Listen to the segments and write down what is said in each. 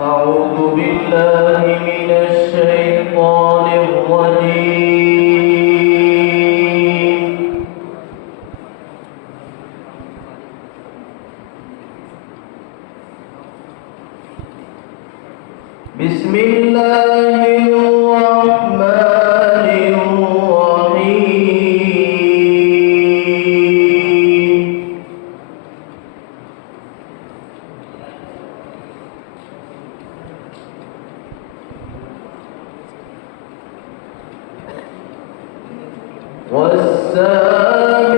أعوذ بالله من الشيطان الرجيم. بسم الله الرحمن الرحيم.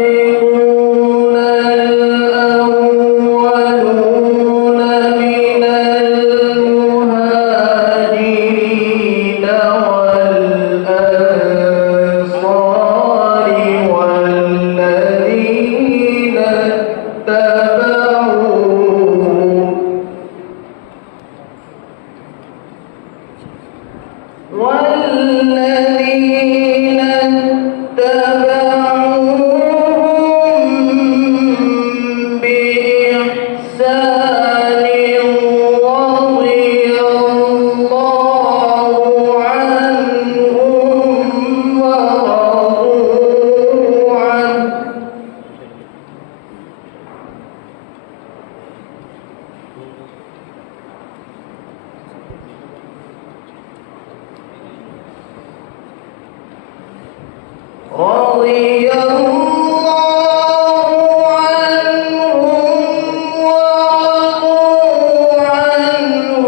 والسابقون الأولون من المهاجرين والأنصار والذين اتبعوهم بإحسان رضي الله عنهم ورضوا عنه رضي الله عنهم ورضوا عنه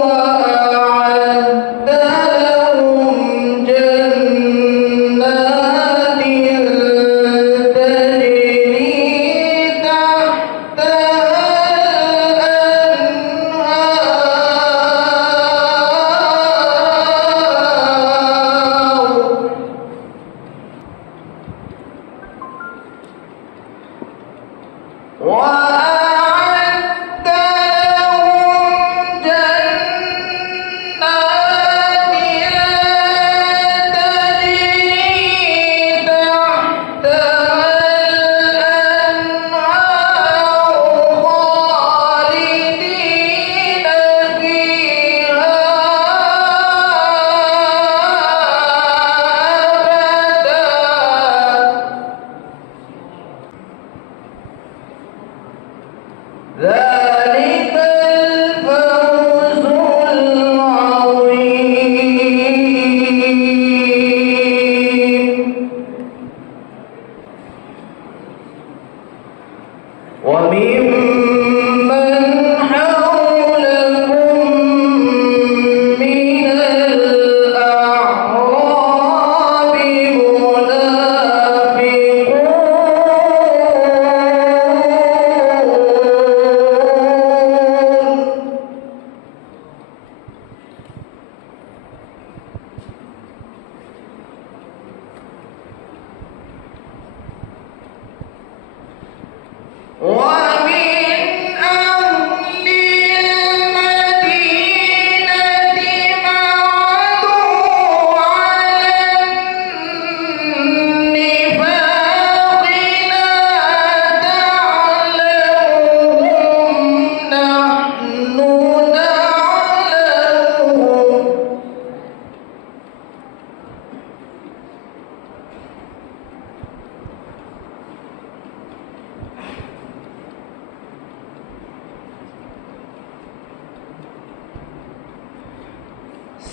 وأعد لهم جنات تجري تحتها الأنهار وأعد لهم جنات تجري تحتها الأنهار خالدين فيها أبدا. ذلك الفوز العظيم. وممن حولكم من الأعراب منافقون ومن أهل المدينة مردوا على النفاق لا تعلمهم نحن نعلمهم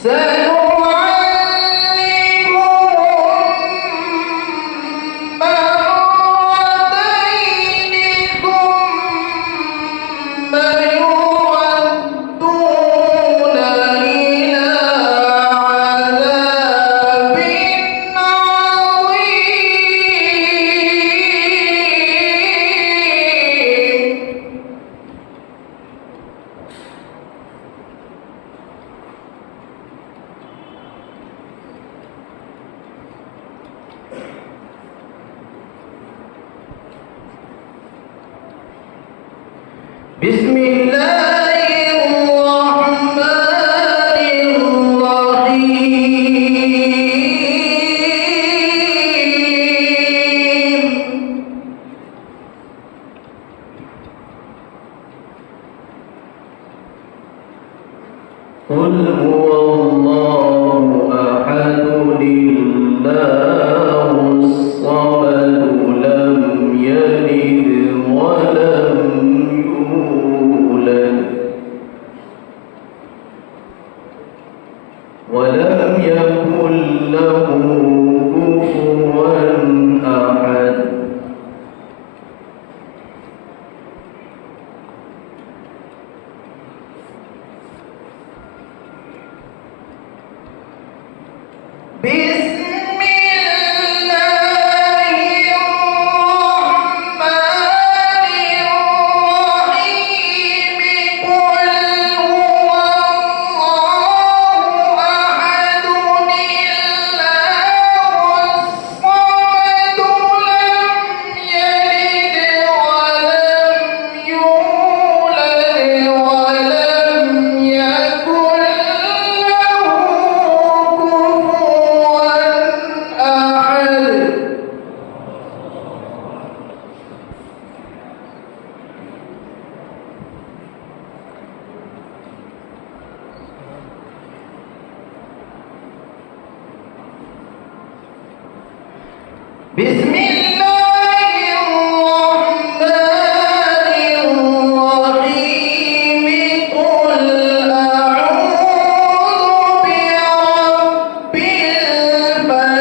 سنعذبهم مرتين ثم يردون إلى عذاب عظيم. بسم الله الرحمن الرحيم. قل هو الله أحد الله الصمد لم يلد ولم يولد ولم يكن له كفوا أحد. بسم الله الرحمن الرحيم قل هو الله أحد الله الصمد لم يلد ولم يولد ولم يكن له بسم الله الرحمن الرحيم قل أعوذ برب الفلق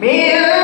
من